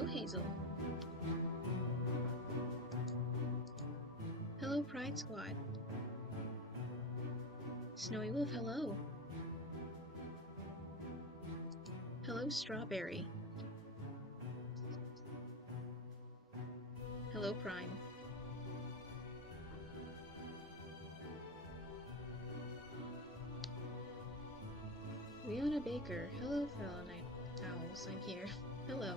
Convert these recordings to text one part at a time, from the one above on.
Hello, Hazel. Hello, Pride Squad. Snowy Wolf, hello. Hello, Strawberry. Hello, Prime. Leona Baker. Hello, fellow night owls. I'm here. Hello.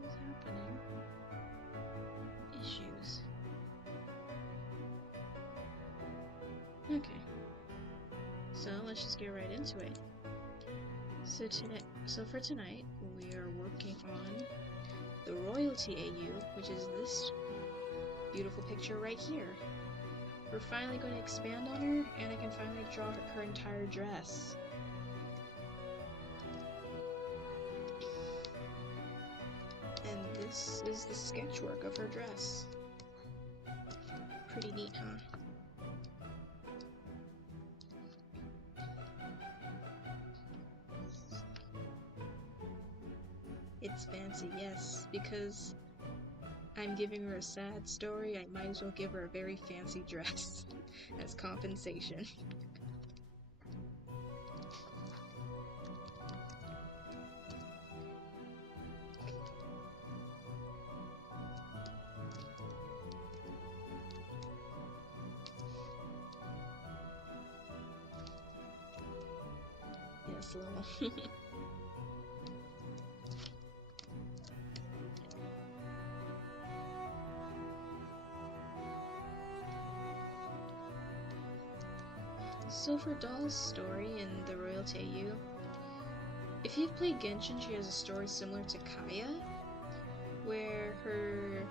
What's happening? Issues. Okay. So let's just get right into it. So for tonight, we are working on the Royalty AU, which is this beautiful picture right here. We're finally going to expand on her, and I can finally draw her entire dress. And this is the sketchwork of her dress. Pretty neat, huh? It's fancy, yes, because I'm giving her a sad story, I might as well give her a very fancy dress as compensation. Yes, lol. So for Doll's story in the Royalty AU, if you've played Genshin, she has a story similar to Kaya, where her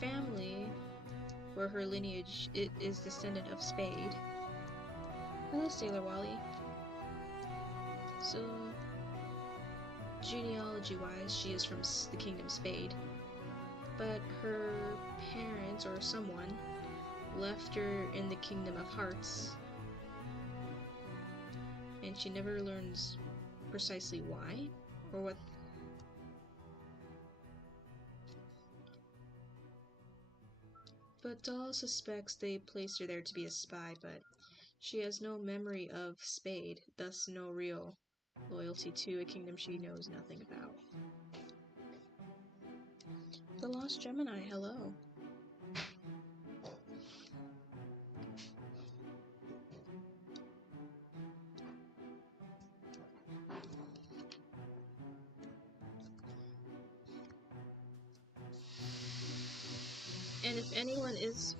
family, or her lineage, is descendant of Spade. Hello, Sailor Wally. So, genealogy-wise, she is from the Kingdom Spade, but her parents, or someone, left her in the Kingdom of Hearts, and she never learns precisely why, or what. But Doll suspects they placed her there to be a spy, but she has no memory of Spade, thus no real loyalty to a kingdom she knows nothing about. The Lost Gemini, hello. And if anyone is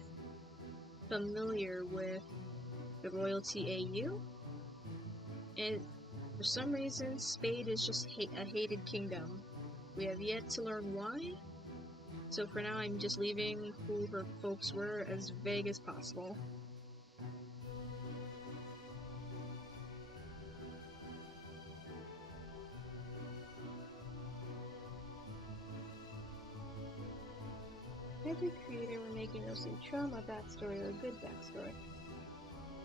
familiar with the Royalty AU, and for some reason Spade is just a hated kingdom. We have yet to learn why, so for now I'm just leaving who her folks were as vague as possible. Every creator when making a trauma backstory or a good backstory.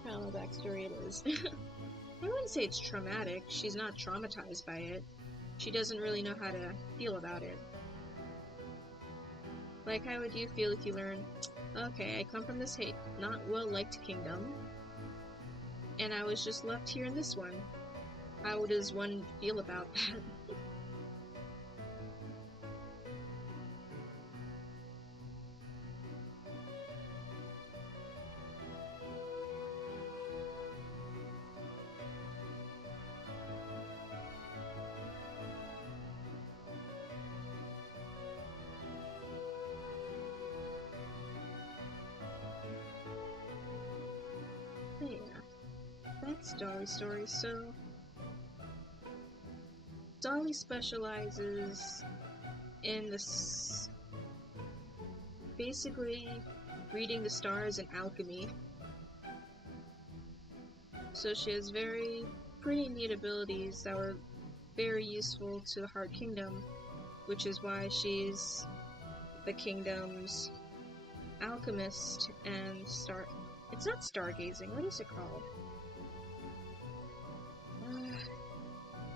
Trauma backstory it is. I wouldn't say it's traumatic. She's not traumatized by it. She doesn't really know how to feel about it. Like, how would you feel if you learn, okay, I come from this not well-liked kingdom, and I was just left here in this one? How does one feel about that? Yeah, that's Dolly's story. So, Dolly specializes in this, basically reading the stars and alchemy. So she has pretty neat abilities that were very useful to the Heart Kingdom which is why she's the kingdom's alchemist and it's not stargazing, what is it called?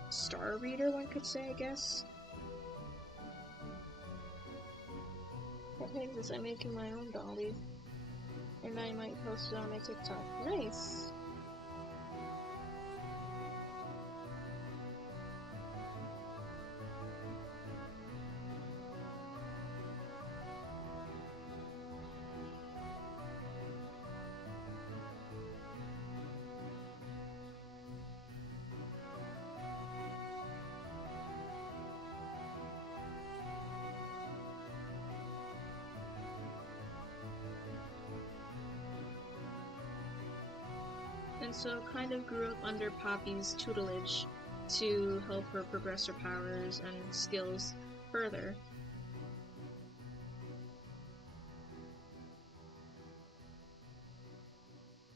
Star reader, one could say, I guess. Okay, this I'm making my own dolly. And I might post it on my TikTok. Nice! And so kind of grew up under Poppy's tutelage to help her progress her powers and skills further.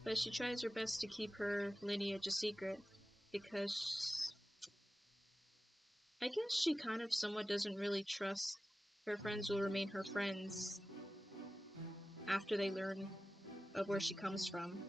But she tries her best to keep her lineage a secret because I guess she kind of somewhat doesn't really trust her friends will remain her friends after they learn of where she comes from.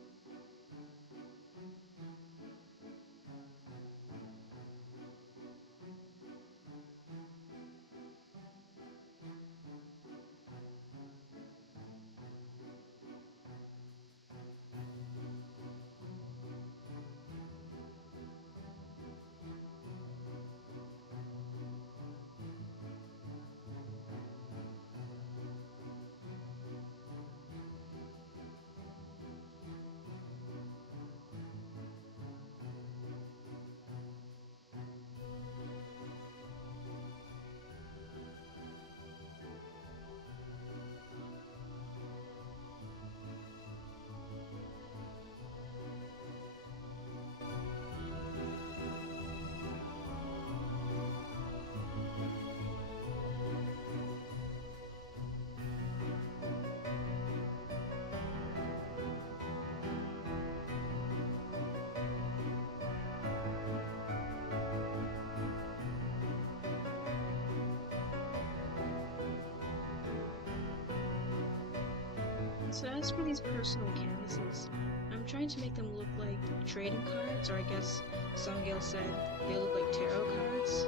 So as for these personal canvases, I'm trying to make them look like trading cards, or I guess Songale said they look like tarot cards.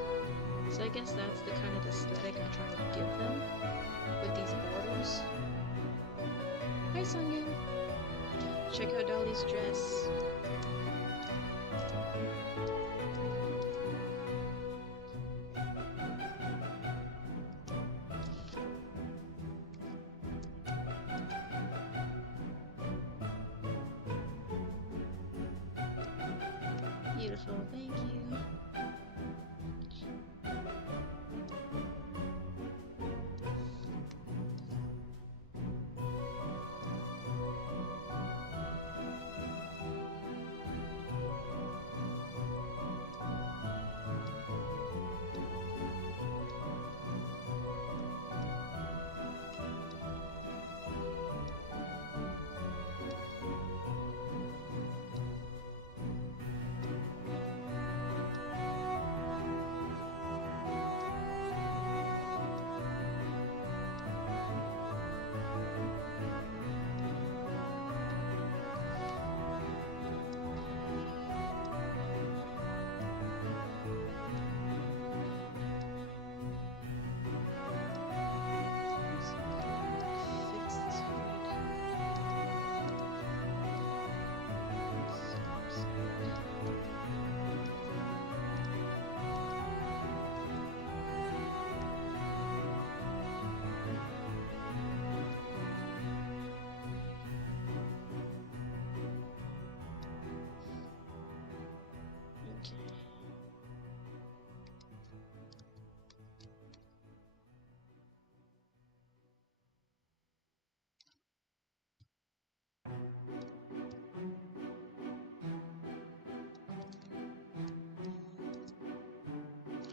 So I guess that's the kind of aesthetic I'm trying to give them with these borders. Hi Songale! Check out Dolly's dress. Beautiful, thank you.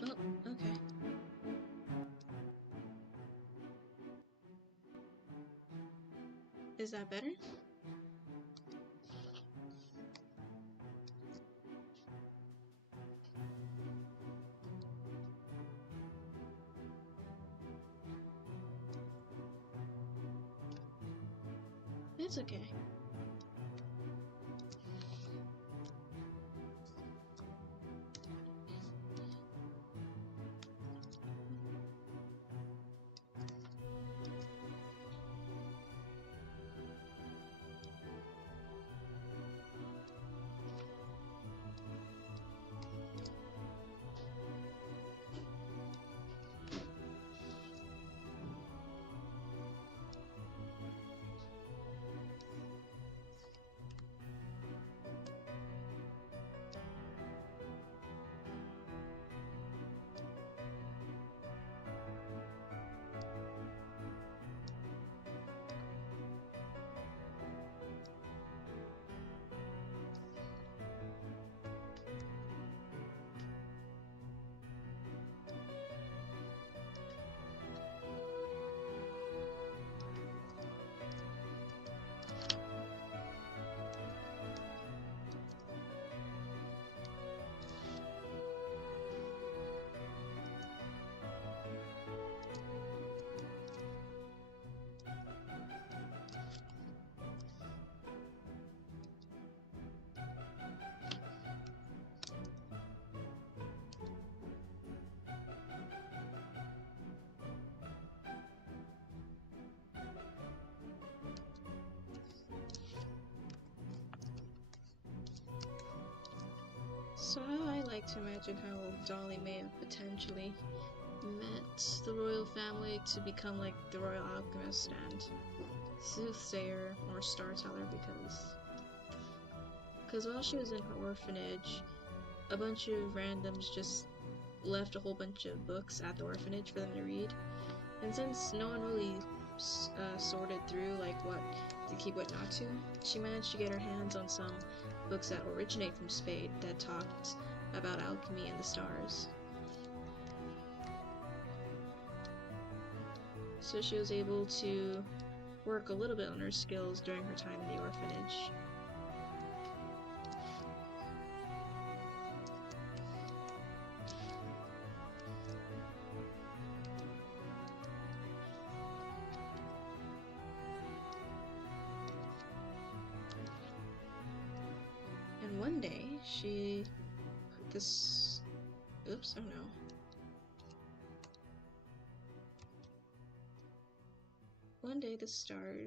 Oh, okay. Is that better? It's okay. So I like to imagine how Dolly may have potentially met the royal family to become like the royal alchemist and soothsayer or storyteller, because while she was in her orphanage, a bunch of randoms just left a whole bunch of books at the orphanage for them to read, and since no one really sorted through like what to keep, what not to, she managed to get her hands on some books that originate from Spade that talked about alchemy and the stars. So she was able to work a little bit on her skills during her time in the orphanage. And one day, oops, oh no. One day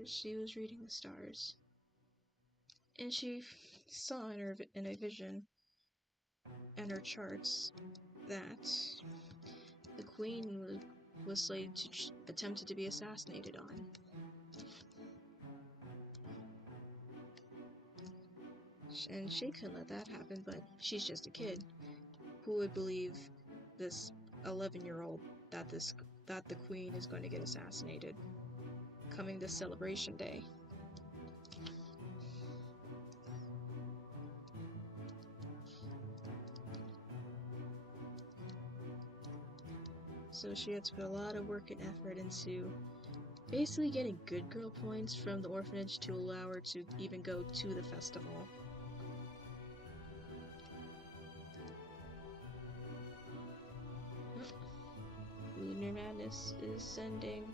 she was reading the stars, and she saw in a vision and her charts that the queen was slated to attempted to be assassinated on. And she couldn't let that happen, but she's just a kid. Who would believe this 11-year-old that the queen is going to get assassinated coming this celebration day? So she had to put a lot of work and effort into basically getting good girl points from the orphanage to allow her to even go to the festival. Lunar Madness is sending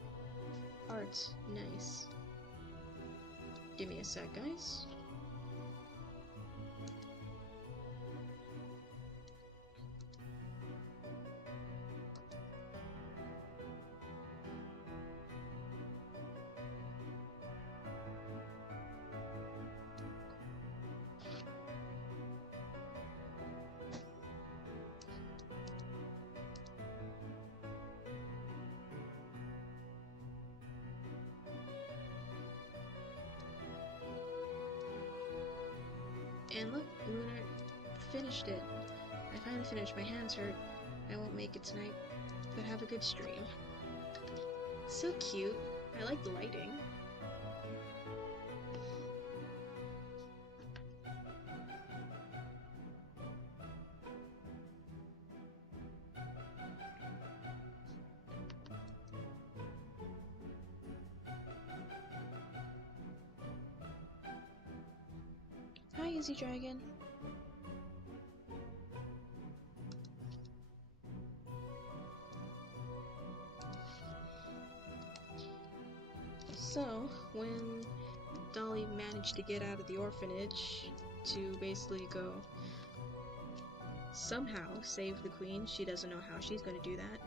art. Nice. Give me a sec, guys. And look, Lunar finished it. I finally finished. My hands hurt. I won't make it tonight, but have a good stream. So cute. I like the lighting. Hi, Easy Dragon. So, So, when Dolly managed to get out of the orphanage to basically go somehow save the queen, she doesn't know how she's going to do that.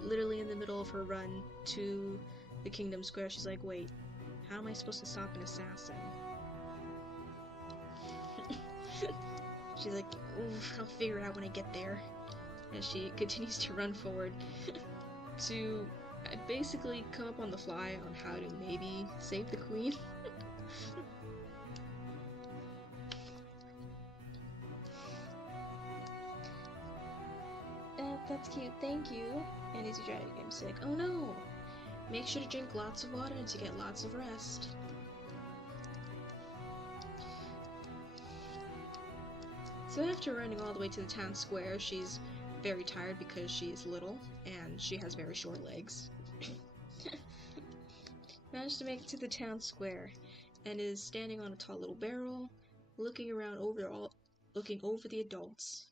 Literally in the middle of her run to the Kingdom Square, she's like, wait, how am I supposed to stop an assassin? She's like, I'll figure it out when I get there. And she continues to run forward to basically come up on the fly on how to maybe save the queen. That's cute, thank you. And as you try to get him sick, oh no! Make sure to drink lots of water and to get lots of rest. So after running all the way to the town square, she's very tired because she's little and she has very short legs. Managed to make it to the town square and is standing on a tall little barrel, looking over the adults,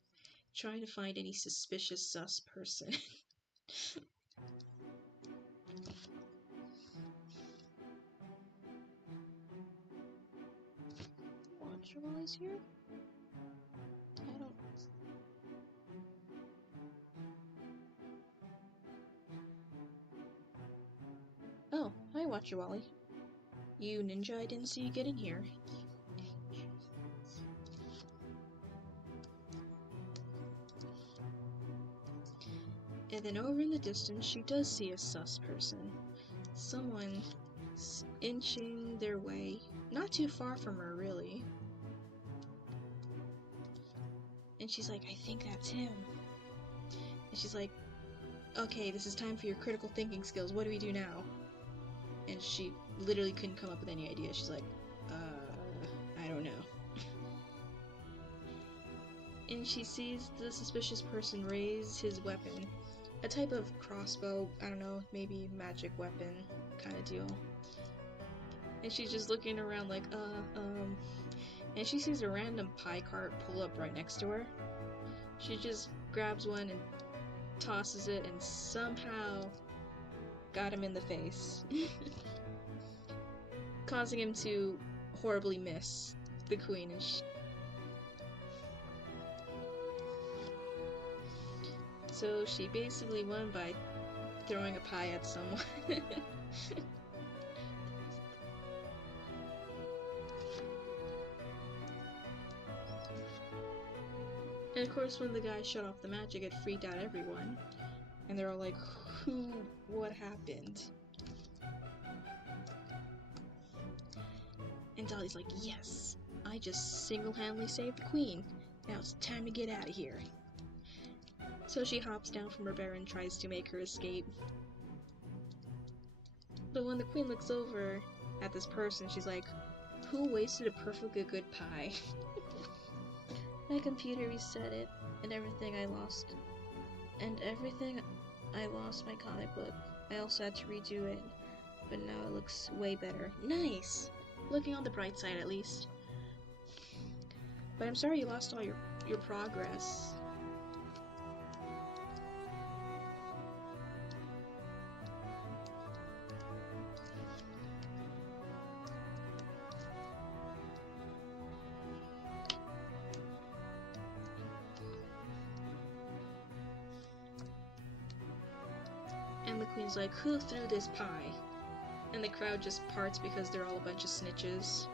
trying to find any suspicious sus person. Watch while he's here? I don't... Oh, hi Watcher Wally. You ninja, I didn't see you get in here. And then over in the distance, she does see a sus person. Someone inching their way, not too far from her, really. And she's like, I think that's him. And she's like, okay, this is time for your critical thinking skills. What do we do now? And she literally couldn't come up with any idea. She's like, I don't know. And she sees the suspicious person raise his weapon. A type of crossbow, I don't know, maybe magic weapon kind of deal. And she's just looking around like, and she sees a random pie cart pull up right next to her. She just grabs one and tosses it and somehow got him in the face. Causing him to horribly miss the queen. And so she basically won by throwing a pie at someone. And of course, when the guy shut off the magic, it freaked out everyone. And they're all like, what happened? And Dolly's like, yes, I just single-handedly saved the queen. Now it's time to get out of here. So she hops down from her bear and tries to make her escape. But when the queen looks over at this person, she's like, who wasted a perfectly good pie? My computer reset it, and everything I lost. My comic book. I also had to redo it, but now it looks way better. Nice! Looking on the bright side, at least. But I'm sorry you lost all your progress. And the queen's like, who threw this pie? And the crowd just parts because they're all a bunch of snitches.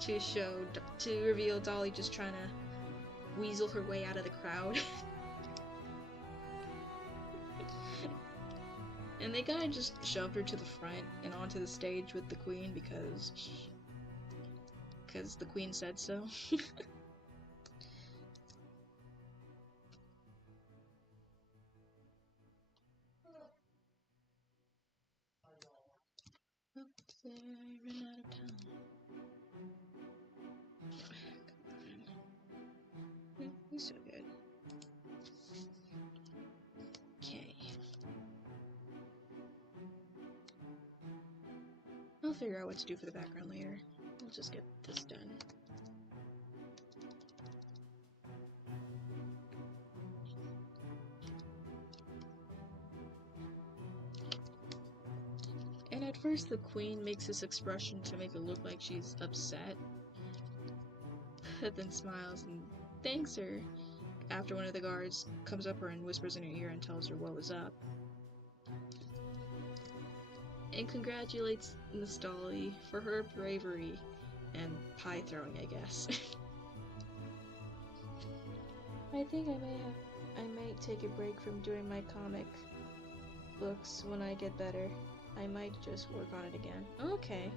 To reveal Dolly just trying to weasel her way out of the crowd. And they kinda just shoved her to the front and onto the stage with the queen because the queen said so. Oh, did I run out of time? Come on. He's so good. Okay. I'll figure out what to do for the background later. We'll just get this done. And at first, the queen makes this expression to make it look like she's upset, but then smiles and thanks her after one of the guards comes up her and whispers in her ear and tells her what was up. And congratulates Nastali for her bravery and pie throwing, I guess. I think I might take a break from doing my comic books when I get better. I might just work on it again. Okay.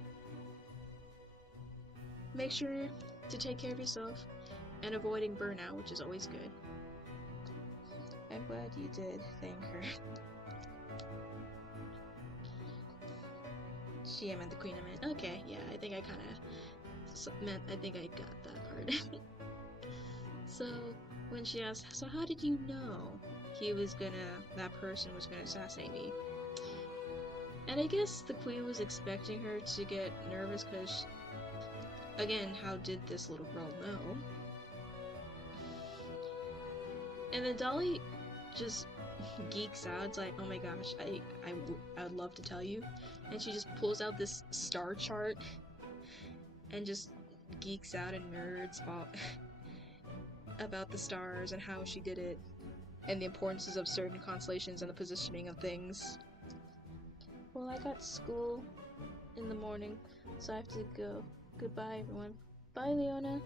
Make sure to take care of yourself and avoiding burnout, which is always good. I'm glad you did thank her. I meant the queen, I meant. Okay, yeah, I think I I think I got that part. So, when she asked, so how did you know that person was gonna assassinate me? And I guess the queen was expecting her to get nervous because, again, how did this little girl know? And then Dolly just geeks out. It's like, oh my gosh, I would love to tell you. And she just pulls out this star chart and just geeks out and nerds about the stars and how she did it and the importances of certain constellations and the positioning of things. Well, I got school in the morning, so I have to go. Goodbye, everyone. Bye, Leona.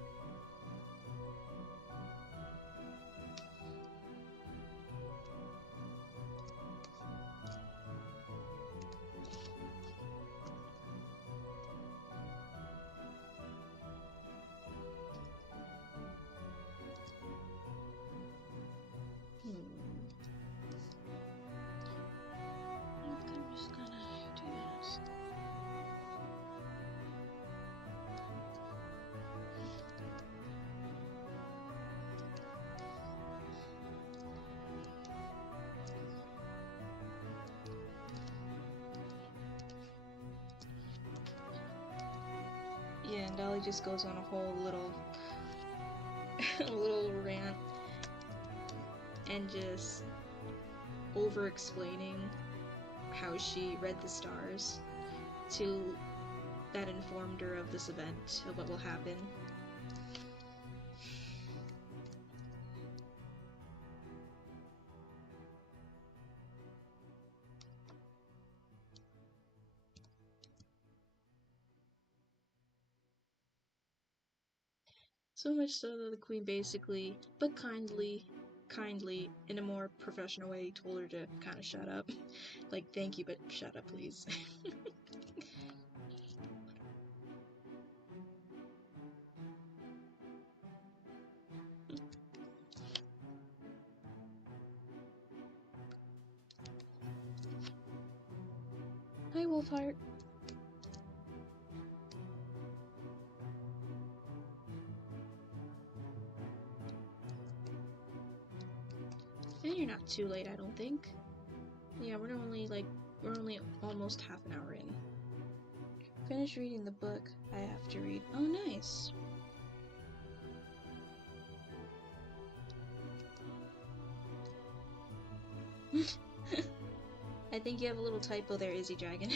I'm just gonna do this. Yeah, and Dolly just goes on a whole little rant and just over-explaining how she read the stars that informed her of this event, of what will happen. So much so that the queen basically, but kindly, in a more professional way, told her to kind of shut up. Like, thank you, but shut up, please. Hi, Wolfheart. And you're not too late, I don't think. Yeah, we're only almost half an hour in. Finish reading the book I have to read. Oh, nice. I think you have a little typo there, Izzy Dragon.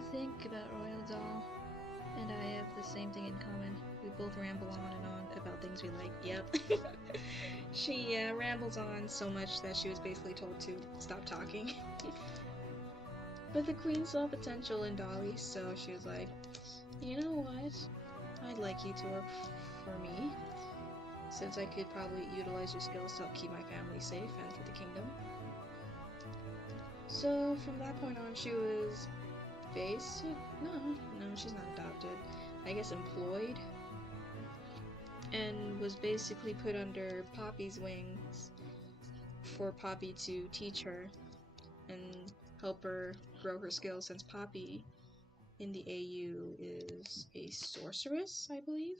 I think about Royal Doll, and I have the same thing in common. We both ramble on and on about things we like. Yep. She rambles on so much that she was basically told to stop talking. But the queen saw potential in Dolly, so she was like, you know what? I'd like you to work for me, since I could probably utilize your skills to help keep my family safe and for the kingdom. So from that point on, she was no, she's not adopted. I guess employed, and was basically put under Poppy's wings for Poppy to teach her and help her grow her skills, since Poppy in the AU is a sorceress, I believe,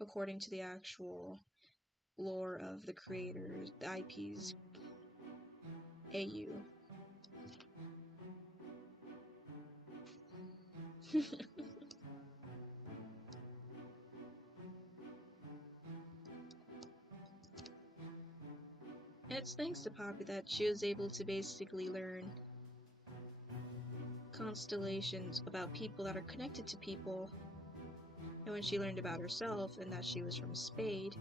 according to the actual lore of the creators, the IP's AU. It's thanks to Poppy that she was able to basically learn constellations about people that are connected to people. And when she learned about herself and that she was from Spade,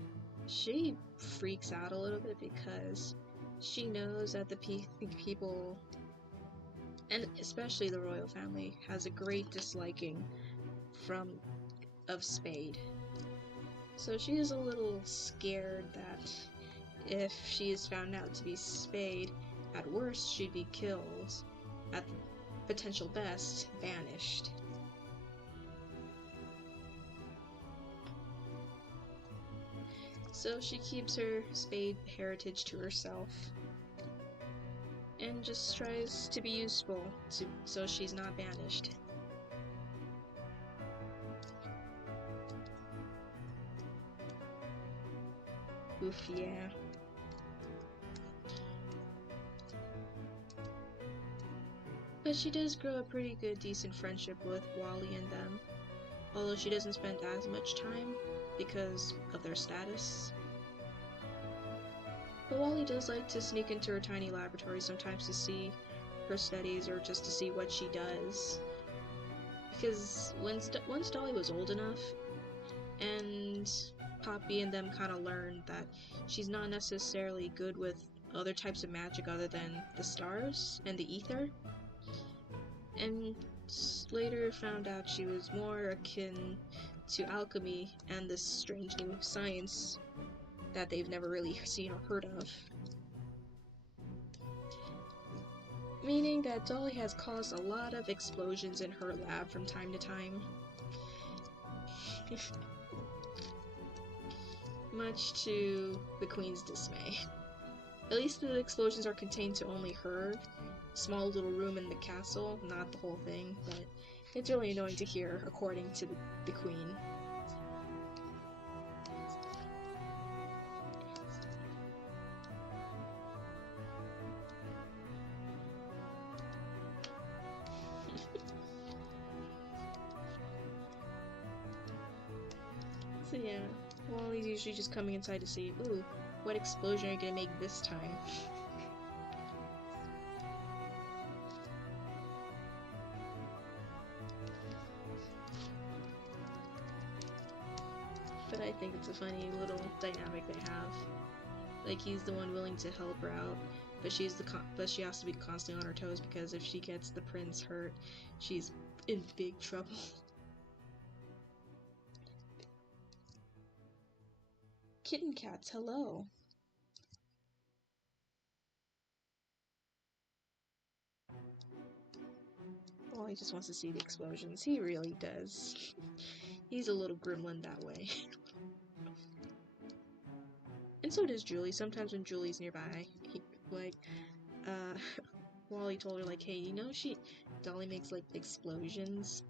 she freaks out a little bit because she knows that the people, and especially the royal family, has a great disliking of Spade. So she is a little scared that if she is found out to be Spade, at worst she'd be killed, at the potential best, banished. So she keeps her Spade heritage to herself and just tries to be useful so she's not banished. Oof, yeah. But she does grow a pretty good, decent friendship with Wally and them, although she doesn't spend as much time because of their status. But Wally does like to sneak into her tiny laboratory sometimes to see her studies or just to see what she does. Because once Dolly was old enough, and Poppy and them kind of learned that she's not necessarily good with other types of magic other than the stars and the ether, and later found out she was more akin to alchemy and this strange new science that they've never really seen or heard of. Meaning that Dolly has caused a lot of explosions in her lab from time to time. Much to the Queen's dismay. At least the explosions are contained to only her small little room in the castle, not the whole thing, but it's really annoying to hear, according to the Queen. So yeah, Wally's usually just coming inside to see, ooh, what explosion are you gonna make this time? But I think it's a funny little dynamic they have. Like, he's the one willing to help her out, but she has to be constantly on her toes, because if she gets the prince hurt, she's in big trouble. Kitten cats, hello. Oh, he just wants to see the explosions. He really does. He's a little gremlin that way. And so does Julie. Sometimes when Julie's nearby, Wally told her, like, hey, you know, Dolly makes, like, explosions.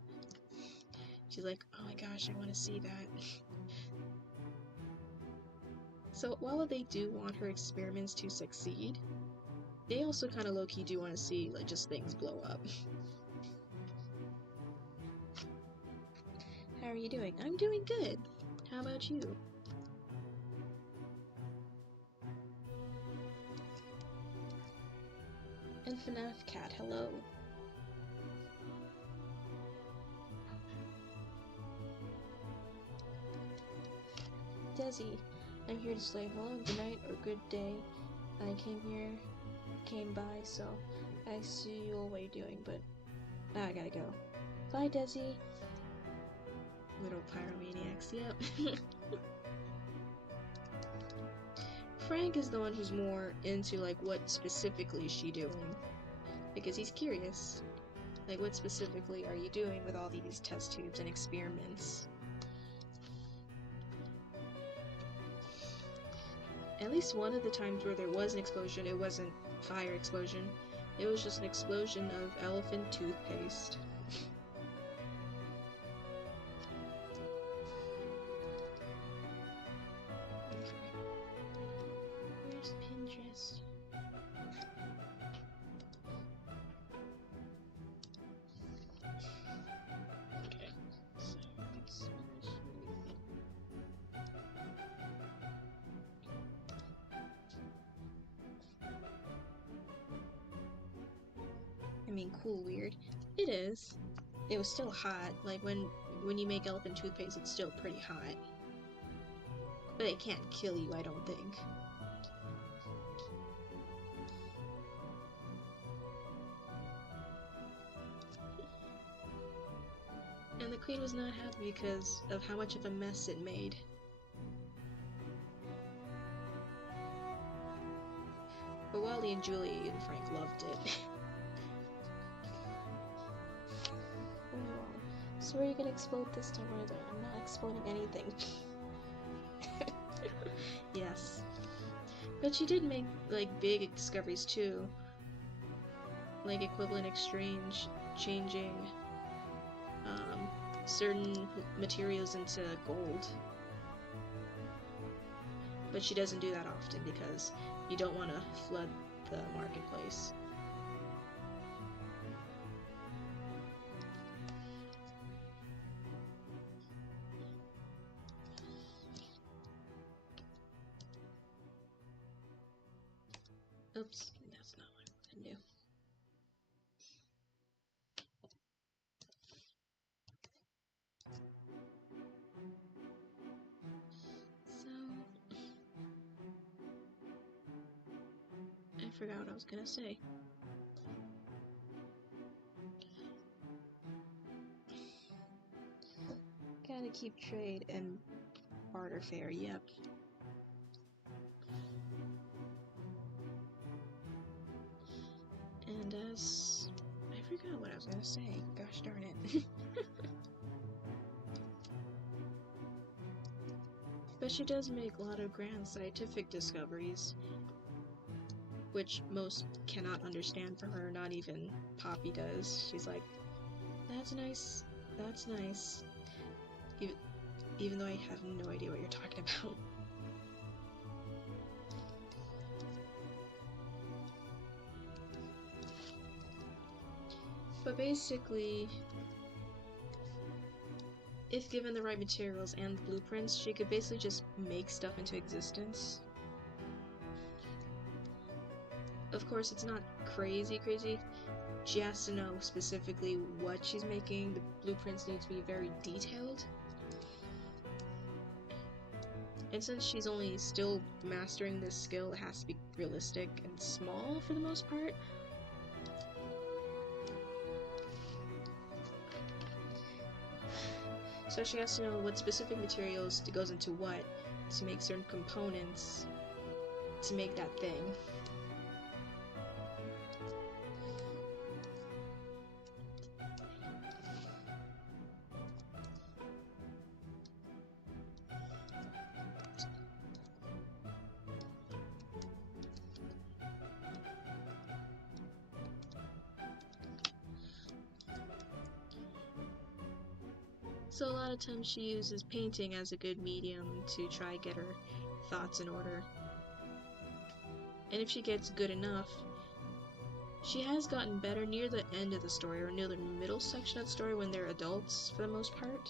She's like, oh my gosh, I want to see that. So while they do want her experiments to succeed, they also kind of low-key do want to see, like, just things blow up. How are you doing? I'm doing good. How about you? And FNAF Cat, hello. Desi. I'm here to say hello, good night, or good day. I came by, so I see you all what you're doing, but now I gotta go. Bye, Desi. Little pyromaniacs, yep. Frank is the one who's more into, like, what specifically is she doing? Because he's curious. Like, what specifically are you doing with all these test tubes and experiments? At least one of the times where there was an explosion, it wasn't fire explosion. It was just an explosion of elephant toothpaste. Where's Pinterest? Okay, so let's I mean, cool, weird. It is. It was still hot. Like, when you make elephant toothpaste, it's still pretty hot. But it can't kill you, I don't think. And the queen was not happy because of how much of a mess it made. But Wally and Julie and Frank loved it. So are you gonna explode this time or not? I'm not exploding anything. Yes. But she did make, like, big discoveries too. Like equivalent exchange, changing certain materials into gold. But she doesn't do that often because you don't want to flood the marketplace. Oops, that's not what I wanted to do. So, I forgot what I was gonna say. Gotta keep trade and barter fair, yep. And as I forgot what I was gonna say, gosh darn it. But she does make a lot of grand scientific discoveries, which most cannot understand for her, not even Poppy does. She's like, that's nice, that's nice. Even though I have no idea what you're talking about. But basically, if given the right materials and blueprints, she could basically just make stuff into existence. Of course, it's not crazy. She has to know specifically what she's making. The blueprints need to be very detailed. And since she's only still mastering this skill, it has to be realistic and small for the most part. So she has to know what specific materials goes into what to make certain components to make that thing. So a lot of times she uses painting as a good medium to try get her thoughts in order. And if she gets good enough, she has gotten better near the end of the story, or near the middle section of the story when they're adults for the most part.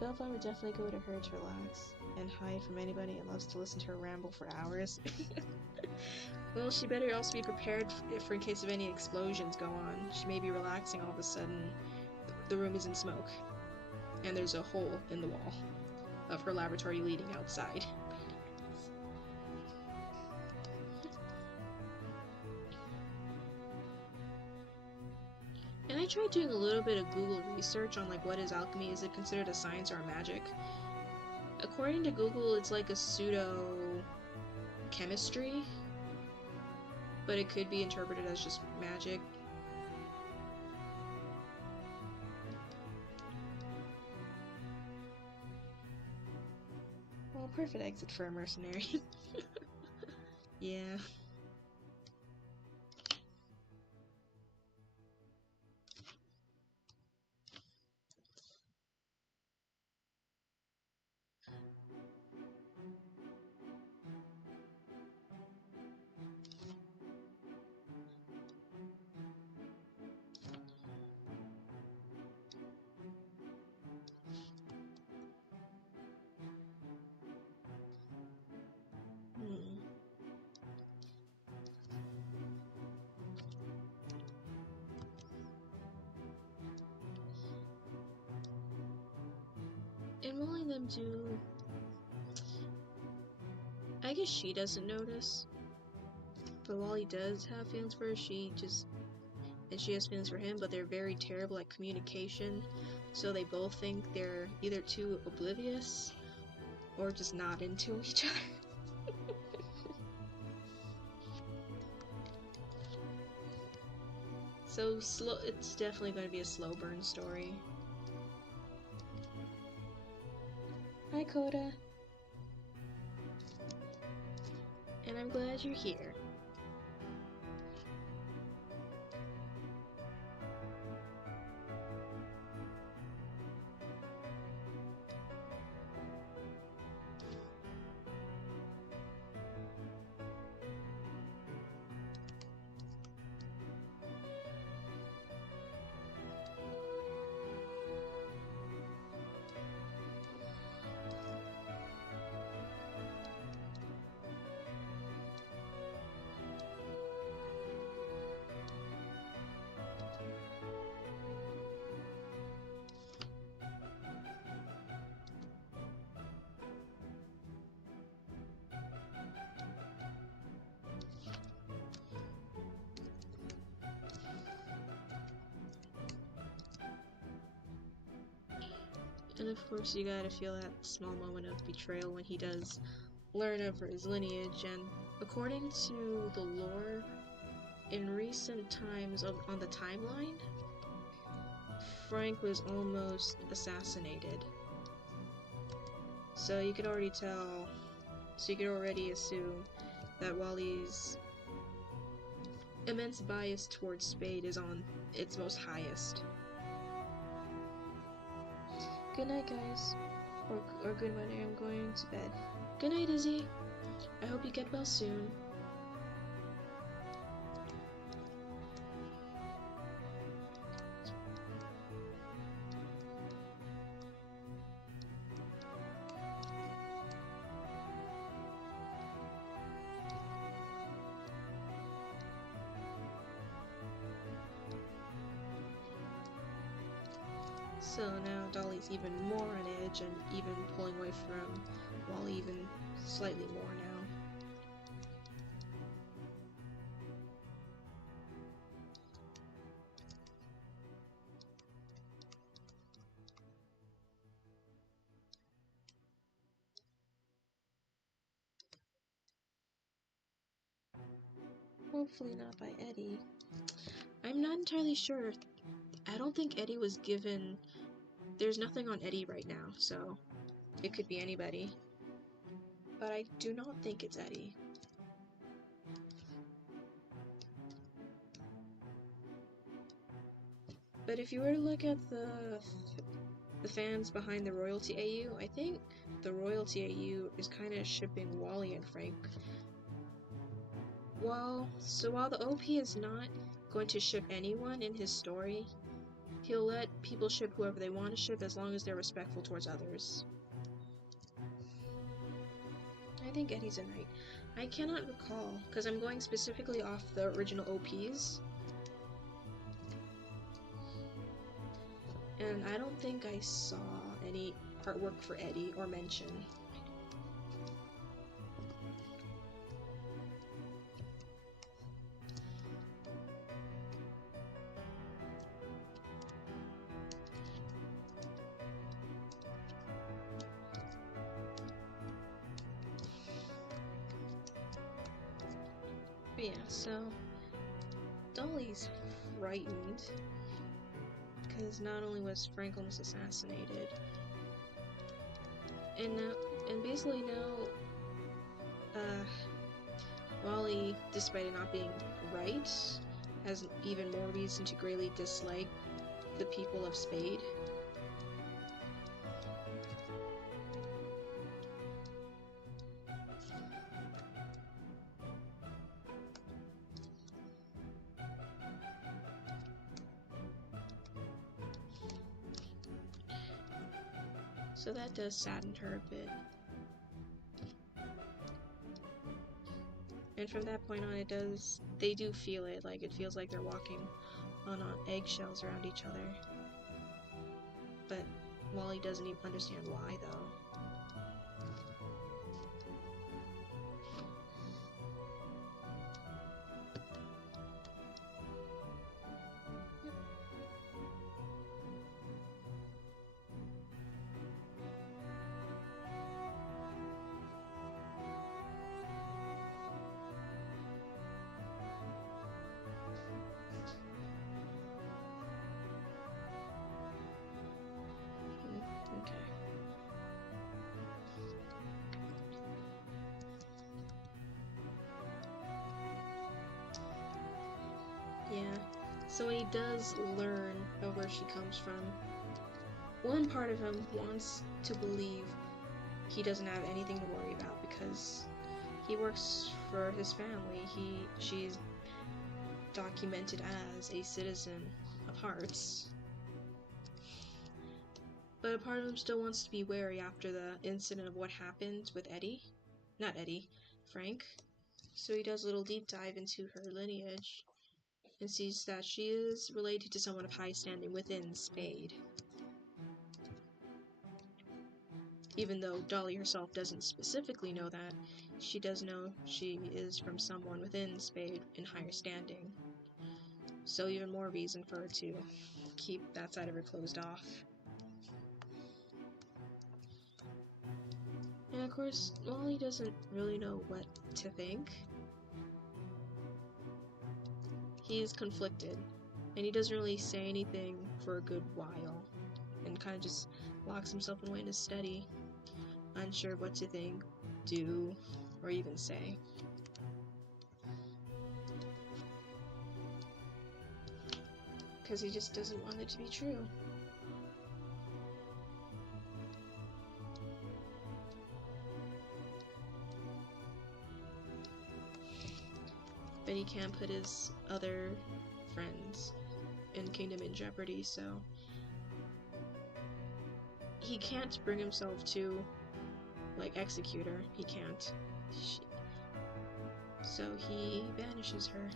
Belleflower would definitely go to her to relax and hide from anybody and loves to listen to her ramble for hours. Well, she better also be prepared for in case of any explosions go on. She may be relaxing all of a sudden. The room is in smoke. and there's a hole in the wall of her laboratory leading outside. And I tried doing a little bit of Google research on like what is alchemy, is it considered a science or a magic? According to Google, it's like a pseudo chemistry, but it could be interpreted as just magic. Well, perfect exit for a mercenary. Yeah. And wanting them to, I guess she doesn't notice, but Wally does have feelings for her. She has feelings for him, but they're very terrible at communication, so they both think they're either too oblivious or just not into each other. So it's definitely going to be a slow burn story. Hi, Coda. And I'm glad you're here. And of course you gotta feel that small moment of betrayal when he does learn of his lineage, and according to the lore, in recent times on the timeline, Frank was almost assassinated. So you could already assume that Wally's immense bias towards Spade is on its most highest. Good night, guys. Or good morning, I'm going to bed. Good night, Izzy. I hope you get well soon. So now Dolly's even more on edge and even pulling away from Wally even slightly more now. Hopefully not by Eddie. I'm not entirely sure. I don't think Eddie was given... There's nothing on Eddie right now, so it could be anybody. But I do not think it's Eddie. But if you were to look at the fans behind the Royalty AU, I think the Royalty AU is kind of shipping Wally and Frank. While the OP is not going to ship anyone in his story, he'll let people ship whoever they want to ship as long as they're respectful towards others. I think Eddie's a knight. I cannot recall, because I'm going specifically off the original OPs. And I don't think I saw any artwork for Eddie or mention. But yeah, so Dolly's frightened because not only was Frank almost assassinated, and basically now, Wally, despite it not being right, has even more reason to greatly dislike the people of Spade. So that does sadden her a bit. And from that point on, they do feel it, like it feels like they're walking on eggshells around each other. But Wally doesn't even understand why, though. Okay. Yeah. So when he does learn of where she comes from, one part of him wants to believe he doesn't have anything to worry about because he works for his family. She's documented as a citizen of Hearts. But a part of him still wants to be wary after the incident of what happened with Frank. So he does a little deep dive into her lineage and sees that she is related to someone of high standing within Spade. Even though Dolly herself doesn't specifically know that, she does know she is from someone within Spade in higher standing. So even more reason for her to keep that side of her closed off. And of course, Wally doesn't really know what to think. He's conflicted, and he doesn't really say anything for a good while, and kind of just locks himself away in his study, unsure what to think, do, or even say. Because he just doesn't want it to be true. But he can't put his other friends in Kingdom in jeopardy, so he can't bring himself to, like, execute her. He can't. So he banishes her.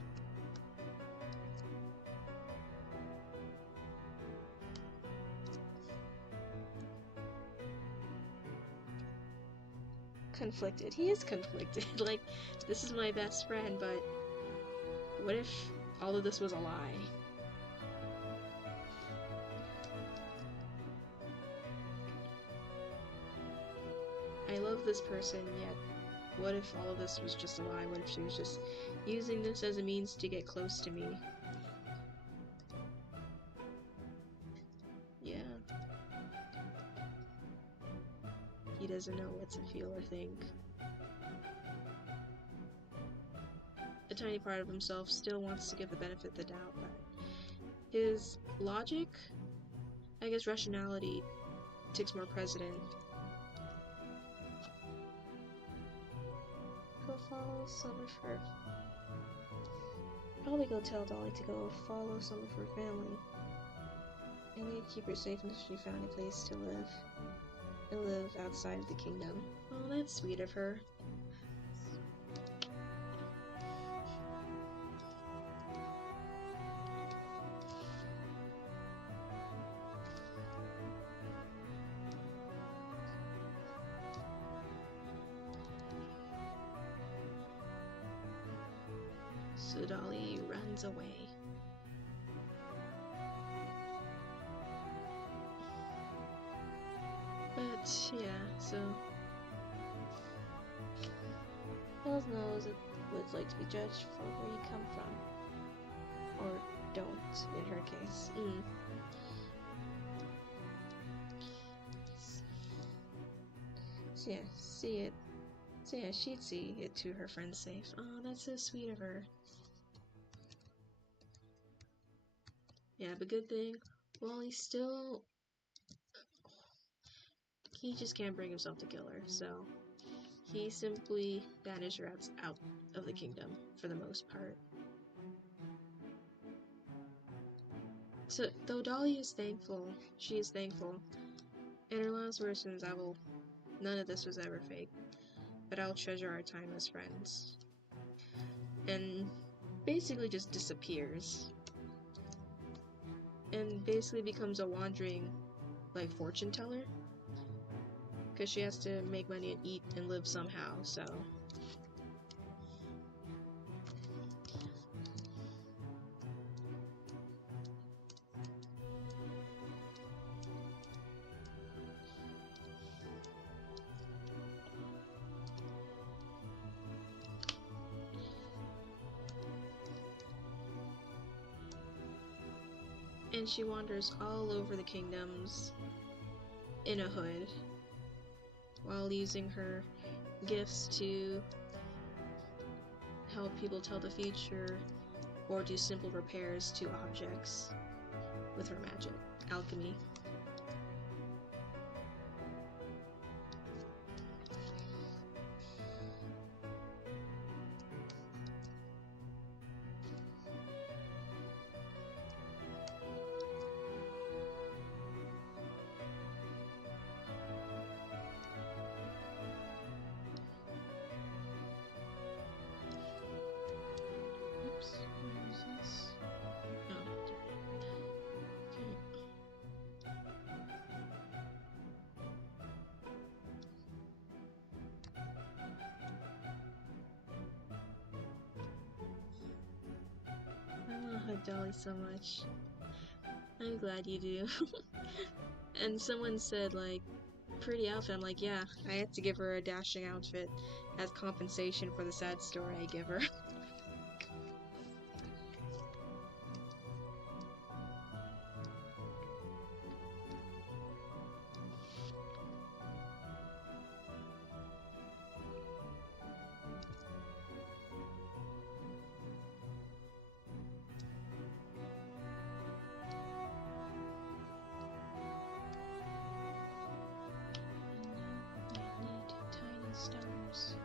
Conflicted. He is conflicted. Like, this is my best friend, but what if all of this was a lie? I love this person, yet what if all of this was just a lie? What if she was just using this as a means to get close to me? Yeah. He doesn't know what to feel or think. A tiny part of himself still wants to give the benefit of the doubt, but his logic, I guess rationality, takes more precedent. Go follow some of her. Probably go tell Dolly to go follow some of her family. And we keep her safe until she found a place to live. And live outside of the kingdom. Oh, that's sweet of her. So Dolly runs away. But yeah, so Bells knows what it's like to be judged for where you come from. Or don't, in her case. So yeah, see it. So yeah, she'd see it to her friend's safe. Oh, that's so sweet of her. Yeah, but good thing, Wally's still... He just can't bring himself to kill her, so... He simply banished rats out of the kingdom, for the most part. So, though Dolly is thankful, she is thankful. In her last words, none of this was ever fake, but I'll treasure our time as friends. And basically just disappears. And basically becomes a wandering, like, fortune teller. Because she has to make money and eat and live somehow, so... And she wanders all over the kingdoms in a hood, while using her gifts to help people tell the future or do simple repairs to objects with her magic, alchemy. Oops, where is this? Oh, I love Dolly so much. I'm glad you do. And someone said, like, pretty outfit. I'm like, yeah, I had to give her a dashing outfit as compensation for the sad story I give her. I need tiny stars.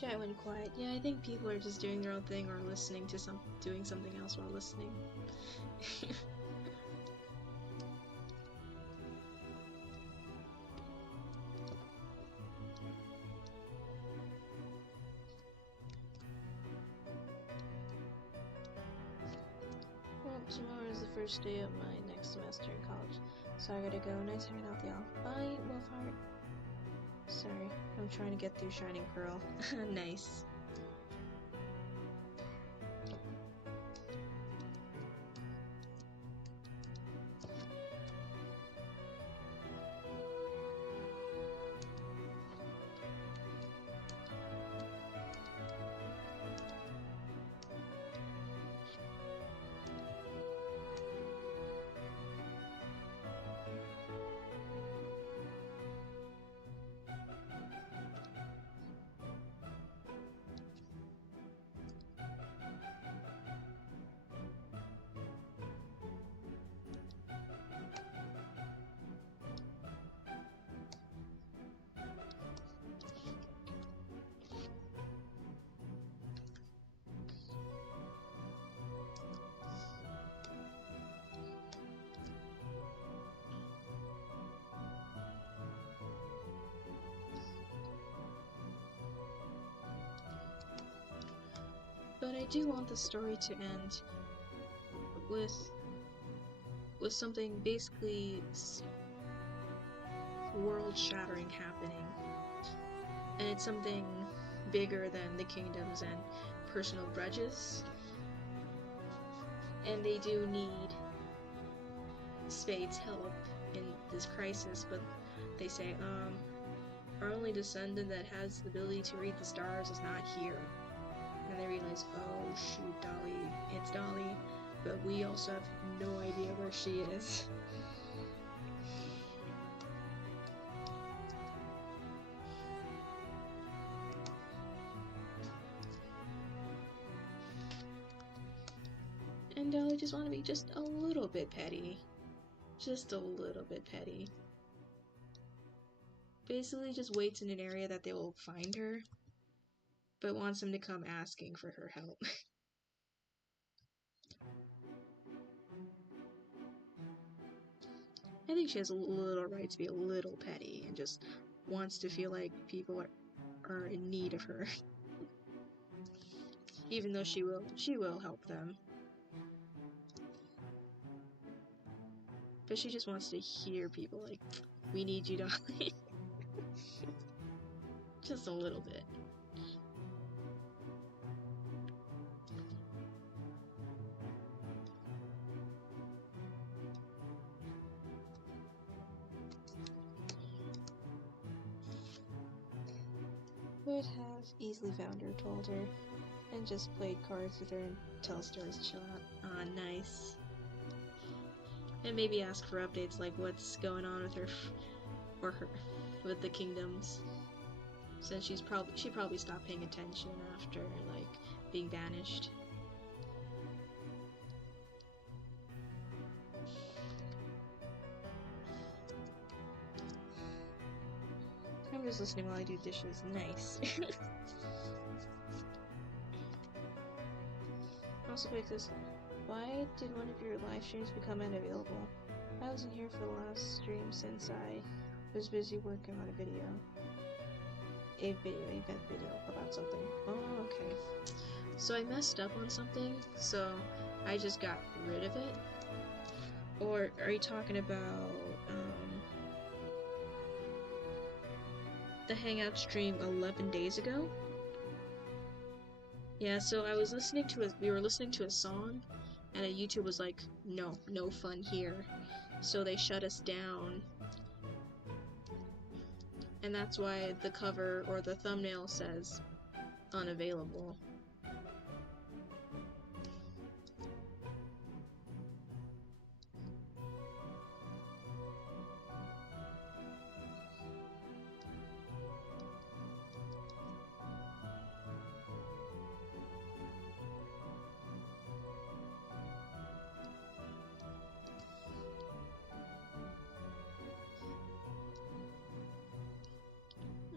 Chat went quiet. Yeah, I think people are just doing their own thing or listening to doing something else while listening. first day of my next semester in college, so I gotta go. Nice hanging out with y'all. Bye, Wolfheart. Sorry, I'm trying to get through Shining Pearl. Nice. But I do want the story to end with something basically world-shattering happening, and it's something bigger than the kingdoms and personal grudges. And they do need Spade's help in this crisis, but they say, our only descendant that has the ability to read the stars is not here. And they realize, oh shoot, Dolly, it's Dolly, but we also have no idea where she is. And Dolly just want to be just a little bit petty. Just a little bit petty. Basically just waits in an area that they will find her, but wants them to come asking for her help. I think she has a little right to be a little petty and just wants to feel like people are in need of her. Even though she will help them. But she just wants to hear people like, we need you, Dolly. Just a little bit. Would have easily found her, told her, and just played cards with her and tell stories to chill out. Ah, nice. And maybe ask for updates, like what's going on with her, with the kingdoms. Since she probably stopped paying attention after, like, being banished. I'm just listening while I do dishes. Nice. Also, because why did one of your live streams become unavailable? I wasn't here for the last stream since I was busy working on a event video about something. Oh, okay. So I messed up on something, so I just got rid of it. Or are you talking about the Hangout stream 11 days ago? Yeah, so I was listening to we were listening to a song, and YouTube was like, no fun here. So they shut us down. And that's why the cover or the thumbnail says unavailable.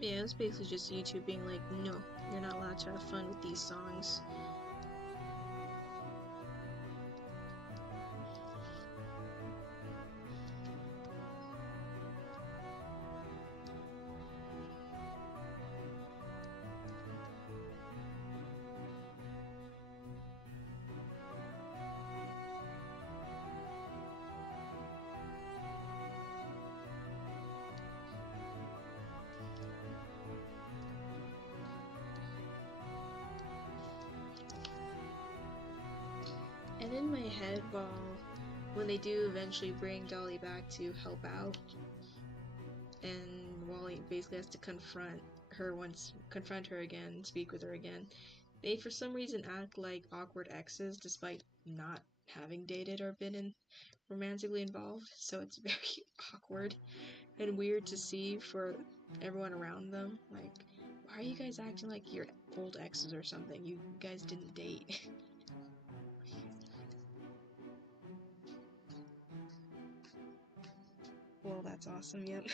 Yeah, it's basically just YouTube being like, no, you're not allowed to have fun with these songs. And in my head, when they do eventually bring Dolly back to help out, and Wally basically has to confront her again, speak with her again, they for some reason act like awkward exes despite not having dated or been romantically involved, so it's very awkward and weird to see for everyone around them. Like, why are you guys acting like you're old exes or something? You guys didn't date. Well, that's awesome, yep.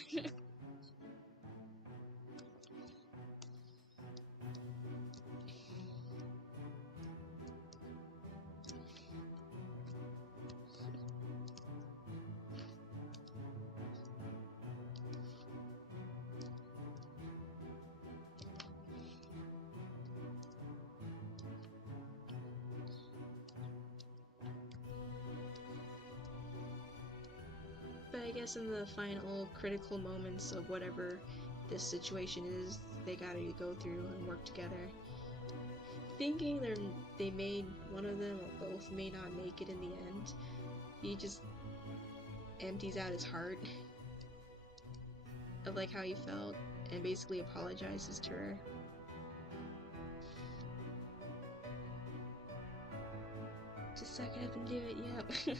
But I guess in the final critical moments of whatever this situation is, they gotta go through and work together. Thinking they made one of them or both may not make it in the end, he just empties out his heart of like how he felt and basically apologizes to her. Just suck it up and do it, yep.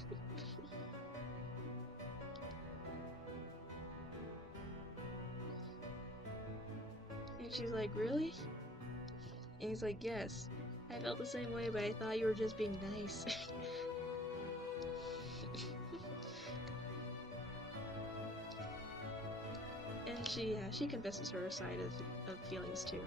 And she's like, really? And he's like, yes. I felt the same way, but I thought you were just being nice. And she confesses her side of feelings too.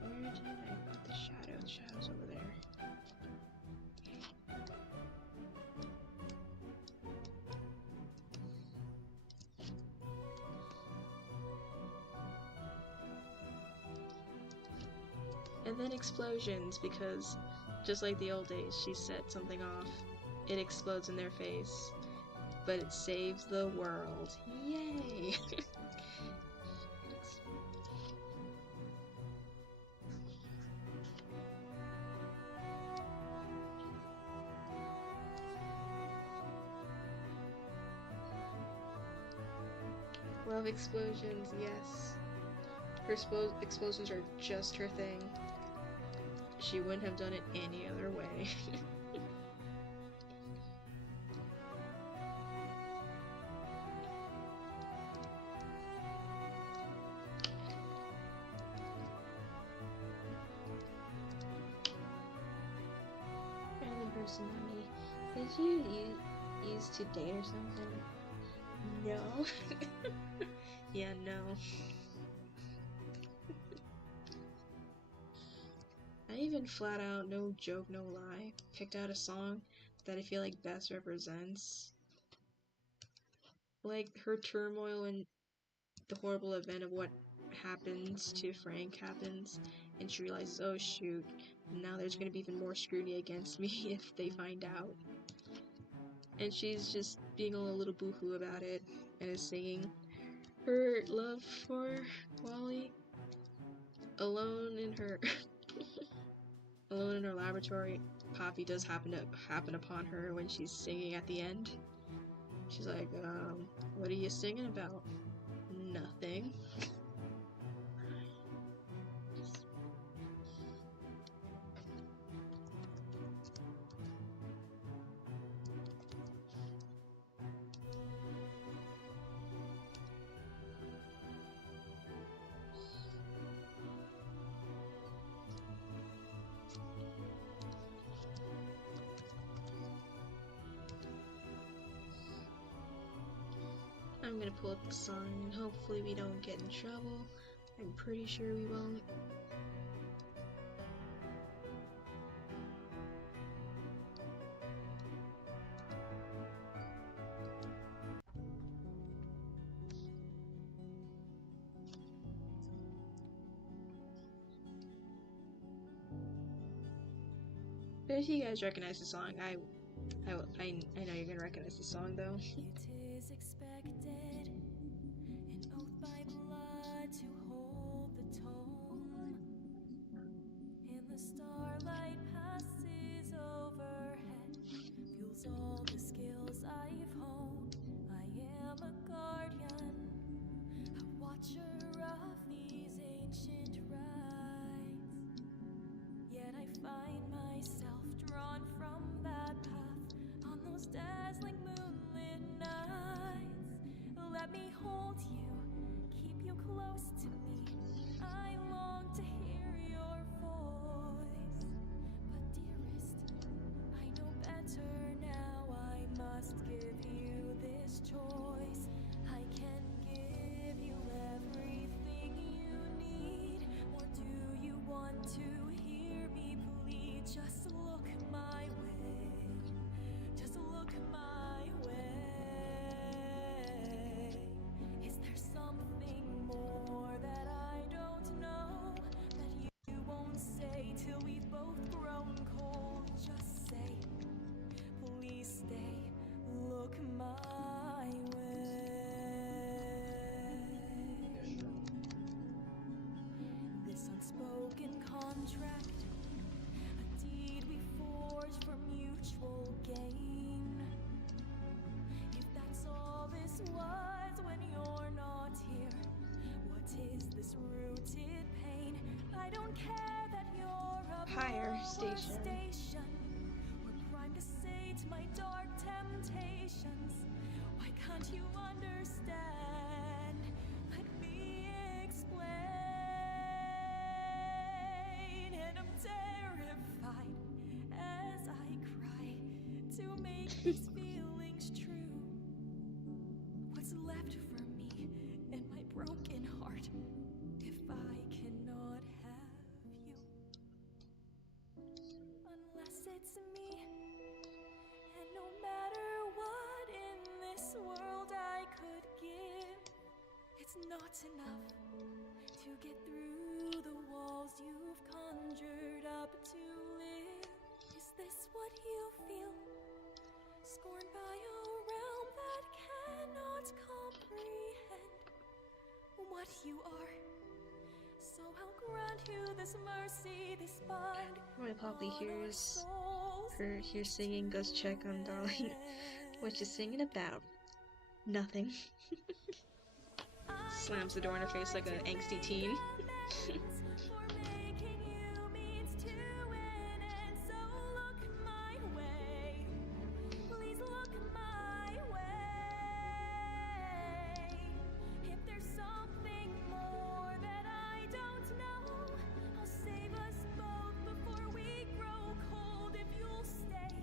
Where did I put the shadows? Shadows over there. And then explosions, because just like the old days, she set something off. It explodes in their face, but it saves the world. Yay! Love explosions, yes. Her explosions are just her thing. She wouldn't have done it any other way. Random person on me. Did you used to date or something? No. Yeah, no. I even flat out, no joke, no lie, picked out a song that I feel like best represents like her turmoil and the horrible event of what happens to Frank happens, and she realizes, oh shoot, now there's gonna be even more scrutiny against me if they find out. And she's just being a little boohoo about it and is singing her love for Wally alone in her alone in her laboratory. Poppy does happen upon her when she's singing at the end. She's like, what are you singing about? Nothing. I'm gonna pull up the song and hopefully we don't get in trouble. I'm pretty sure we won't. But if you guys recognize the song, I know you're gonna recognize the song though. It is expected, an oath by blood to hold the tone. And the starlight passes overhead, fuels all the skills I've honed. I am a guardian, a watcher of these ancient rites. Yet I find myself drawn from that path on those dazzling moonlit nights. Let me hold you, keep you close to me. I long to hear your voice. But dearest, I know better now. I must give you this choice. I can give you everything you need. Or do you want to hear me plead? Just look my way. Just look my way. Is there something more that I don't know, that you won't say till we've both grown cold? Just say, please stay, look my way. This unspoken contract, a deed we forged for mutual gain. If that's all this was when you're not here, what is this rooted pain? I don't care that you're a Higher station. station. We're primed to sate my dark temptations. Why can't you understand? Let me explain. And I'm terrified as I cry to make these feelings true. What's left for me in my broken heart if I cannot have you? Unless it's me, and no matter what in this world I could give, it's not enough to get through the walls you've conjured up to live. Is this what you feel? Scorned by a realm that cannot comprehend what you are. So I'll grant you this mercy, this bind. My Poppy on our hears souls her here singing, goes check on Dolly. What she's singing about? Nothing. Slams the door in her face like an angsty teen. for making you means to an end. So look my way, please look my way. If there's something more that I don't know, I'll save us both before we grow cold. If you'll stay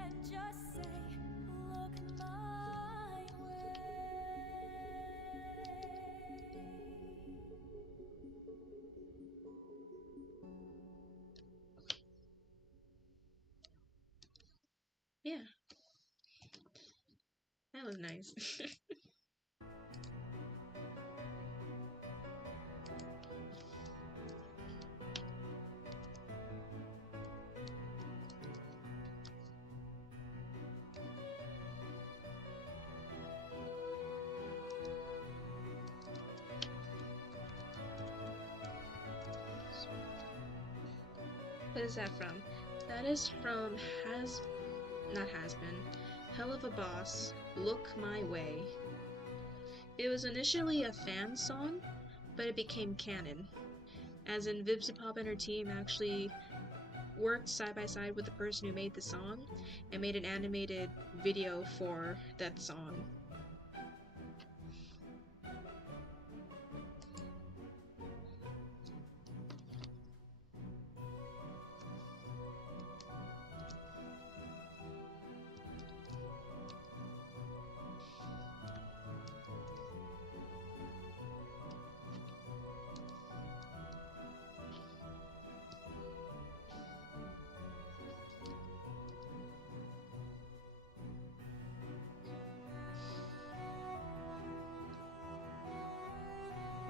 and just say, look my way. Yeah. That was nice. What is that from? That is from not Has Been, Hell of a Boss, Look My Way. It was initially a fan song, but it became canon, as in Vibsipop and her team actually worked side by side with the person who made the song and made an animated video for that song.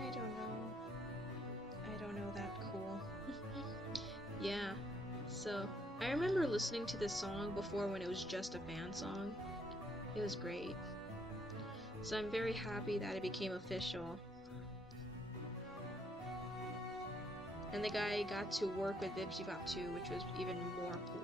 I don't know that cool. Yeah, so I remember listening to this song before when it was just a fan song. It was great. So I'm very happy that it became official. And the guy got to work with VivzieBop too, which was even more cool.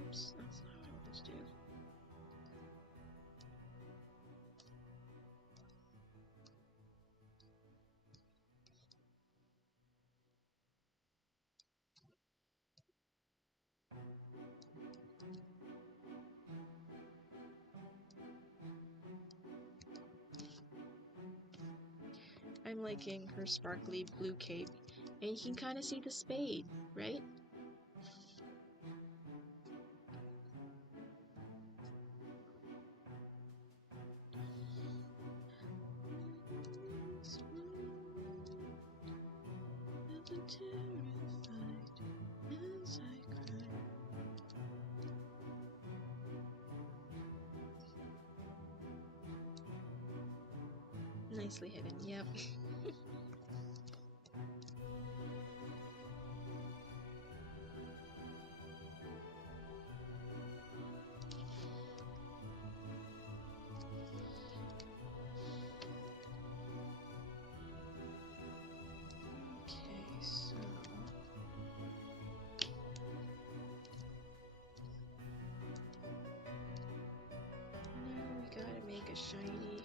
Oops, that's not what I wanted to do. I'm liking her sparkly blue cape, and you can kind of see the spade, right? Nicely hidden, yep. Okay, so now we gotta make a shiny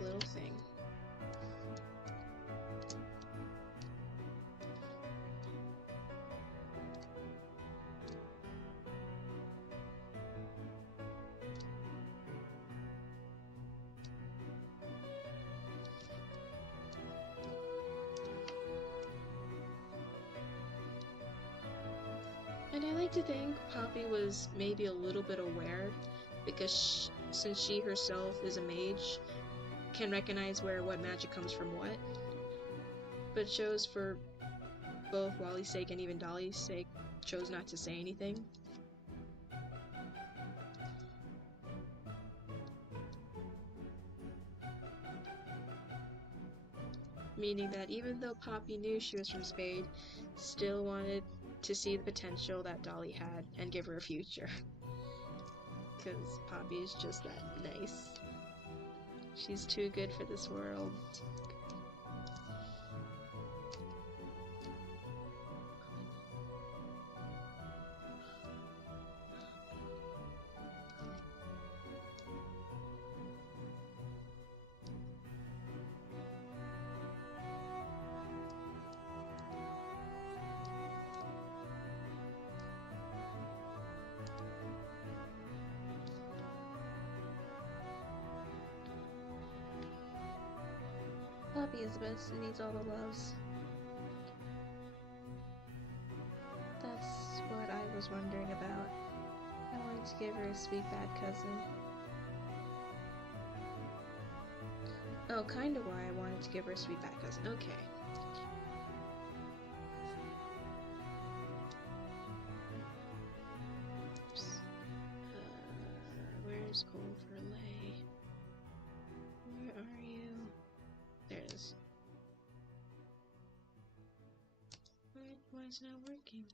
little thing. And I like to think Poppy was maybe a little bit aware, because since she herself is a mage, can recognize what magic comes from what. But chose for both Wally's sake and even Dolly's sake, chose not to say anything. Meaning that even though Poppy knew she was from Spade, still wanted to see the potential that Dolly had and give her a future. Because Poppy is just that nice. She's too good for this world. Poppy is the best and needs all the loves. That's what I was wondering about. I wanted to give her a sweet bad cousin. Oh, kinda why I wanted to give her a sweet bad cousin. Okay. Oops. Where's Overlay? Where are you? There it is. Why is it not working?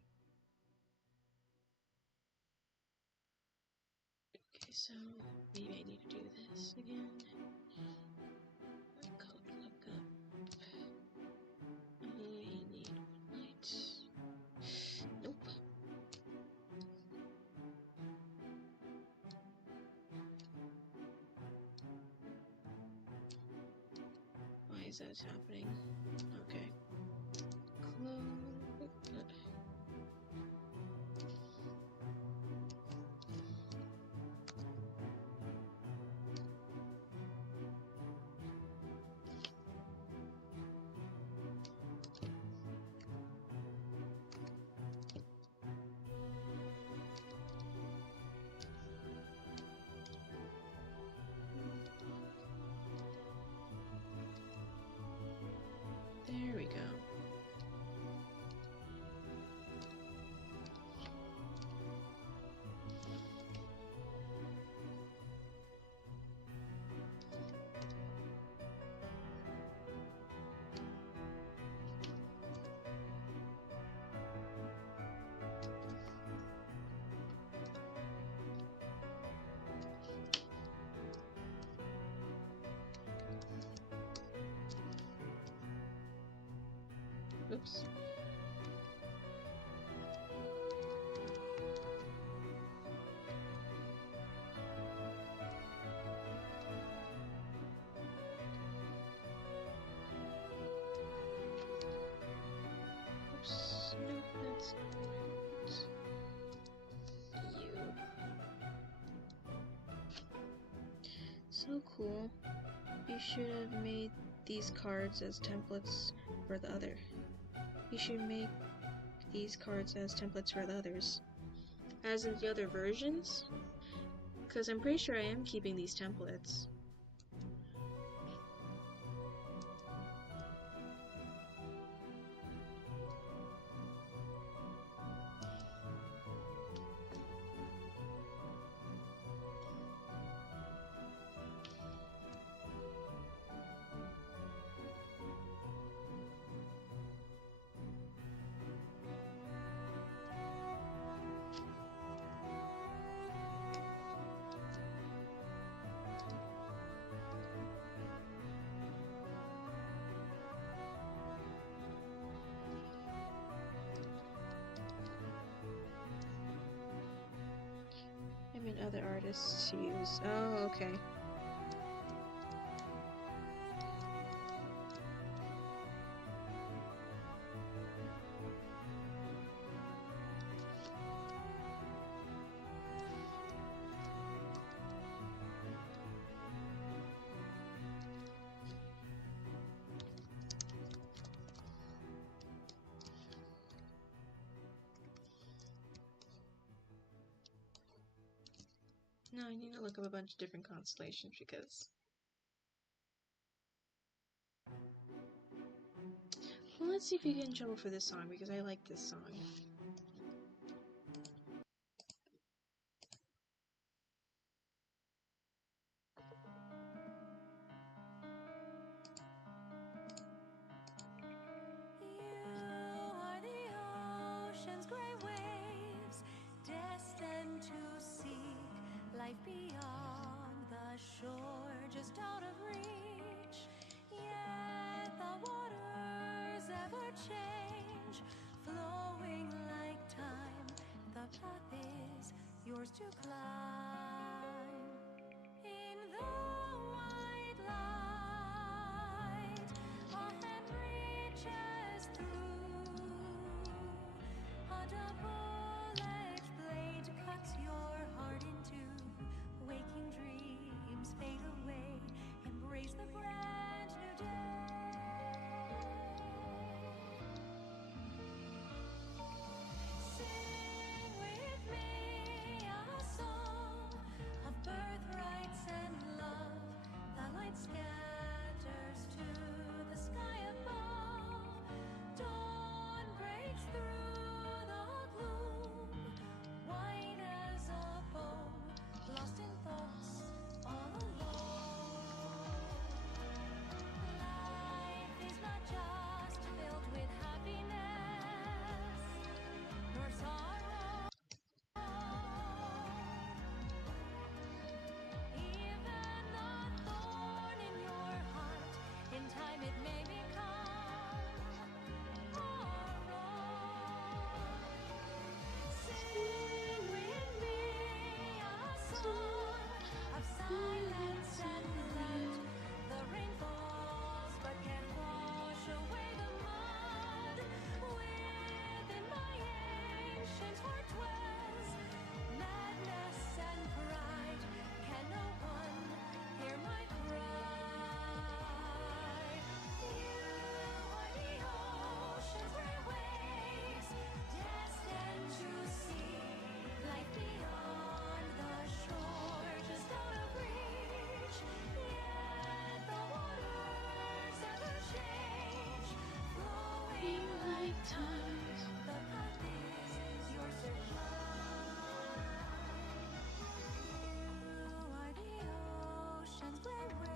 Okay, so maybe I need to do this again. Code lookup. I need light. Nope. Why is that happening? Okay. There we Oops. Oops. Nope, that's not you. So cool. You should have made these cards as templates for the other. You should make these cards as templates for the others. As in the other versions? Because I'm pretty sure I am keeping these templates. I mean other artists to use. Oh, okay. No, I need to look up a bunch of different constellations because... Well, let's see if you get in trouble for this song because I like this song. You are the ocean's gray waves, destined to seek life beyond the shore, just out of reach. Yet the waters ever change, flowing like time. The path is yours to climb. In the white light, a hand reaches through. A double-edged blade cuts your heart in two. Waking dreams fade away. Embrace the brand new day. Sing with me a song of birthrights and love. The light scatters to the sky above. Dawn breaks through the gloom, white as a bone, lost in thoughts all alone. Life is not just filled with happiness, nor sorrow. Even the thorn in your heart, in time it may become a rose. Sing with me a song of silence and light. The rain falls but can't wash away the mud. Within my ancient heart dwells madness and pride. Can no one hear my cry? You are the ocean's gray waves, destined to see life beyond the shore, just out of reach. Yet the waters ever change, flowing like time. The path is yours to climb. You are the ocean's gray wave.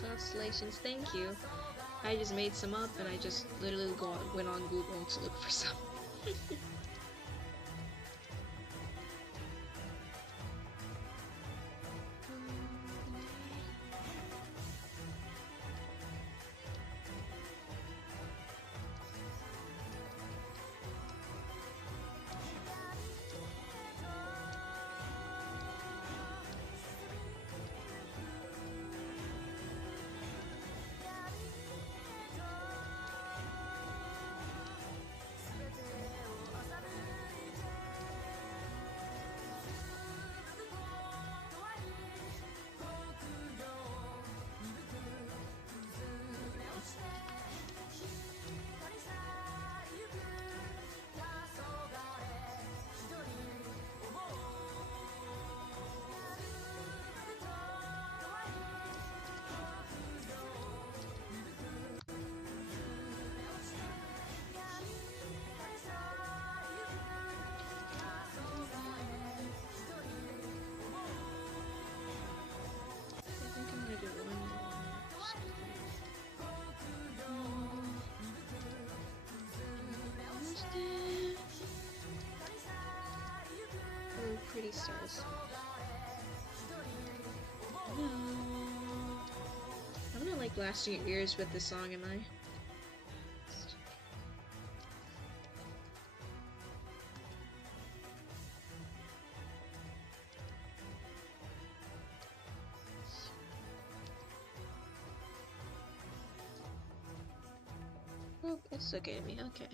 constellations, thank you. I just made some up and I just literally went on Google to look for some. Pretty stars. I'm not like blasting your ears with this song, am I? Oh, it's okay to me, okay.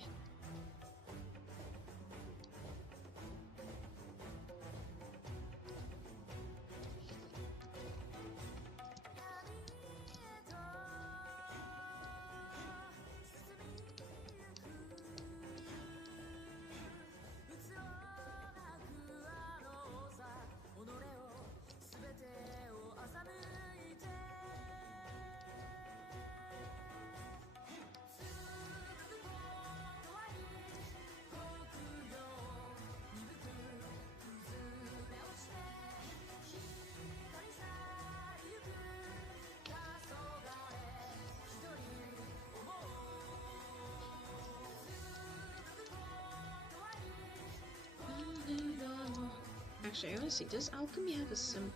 Actually, I want to see, does alchemy have a symbol?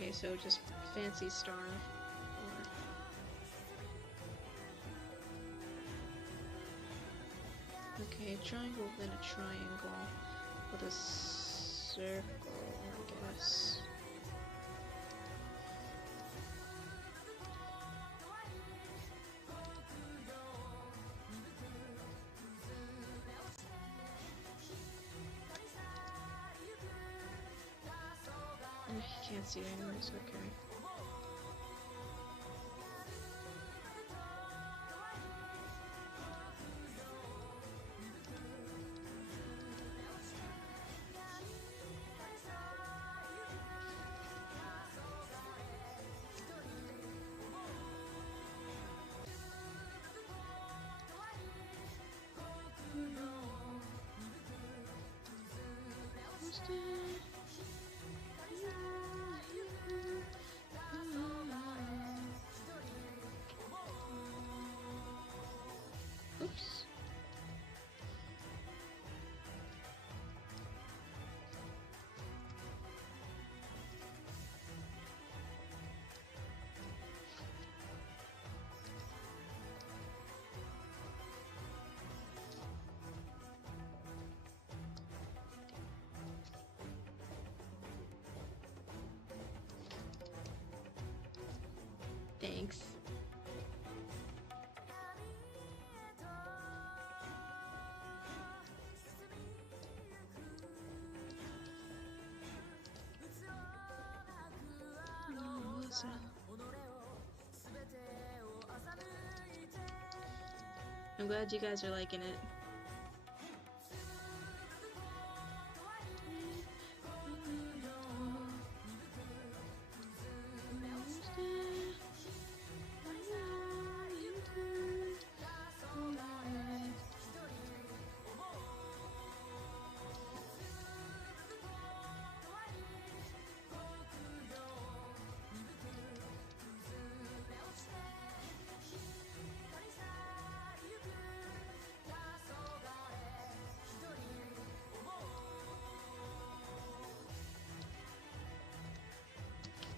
Okay, so just fancy star. Okay, triangle, then a triangle with a circle, I guess. I can't see it anyways, okay. Oops. Thanks. I'm glad you guys are liking it.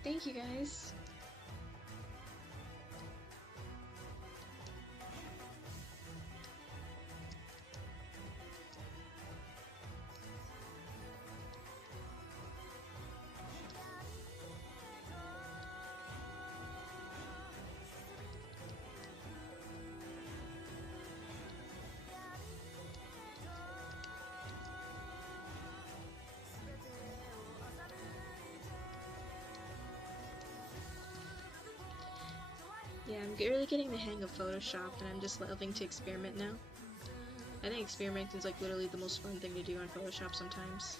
Thank you guys. Yeah, I'm really getting the hang of Photoshop, and I'm just loving to experiment now. I think experimenting is like literally the most fun thing to do on Photoshop sometimes.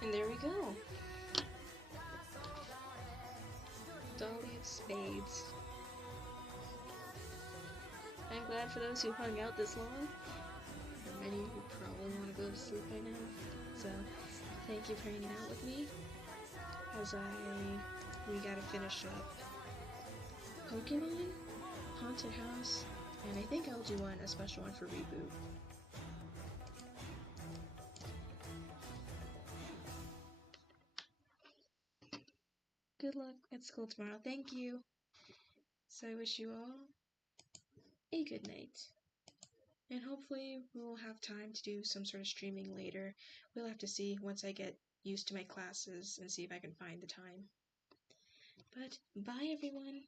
And there we go. Dolly of Spades. I'm glad for those who hung out this long. For many who probably want to go to sleep by now. So, thank you for hanging out with me. As we gotta finish up Pokemon, Haunted House, and I think I'll do a special one for Reboot. Good luck at school tomorrow. Thank you. So I wish you all a good night. And hopefully we'll have time to do some sort of streaming later. We'll have to see once I get used to my classes and see if I can find the time. But bye everyone.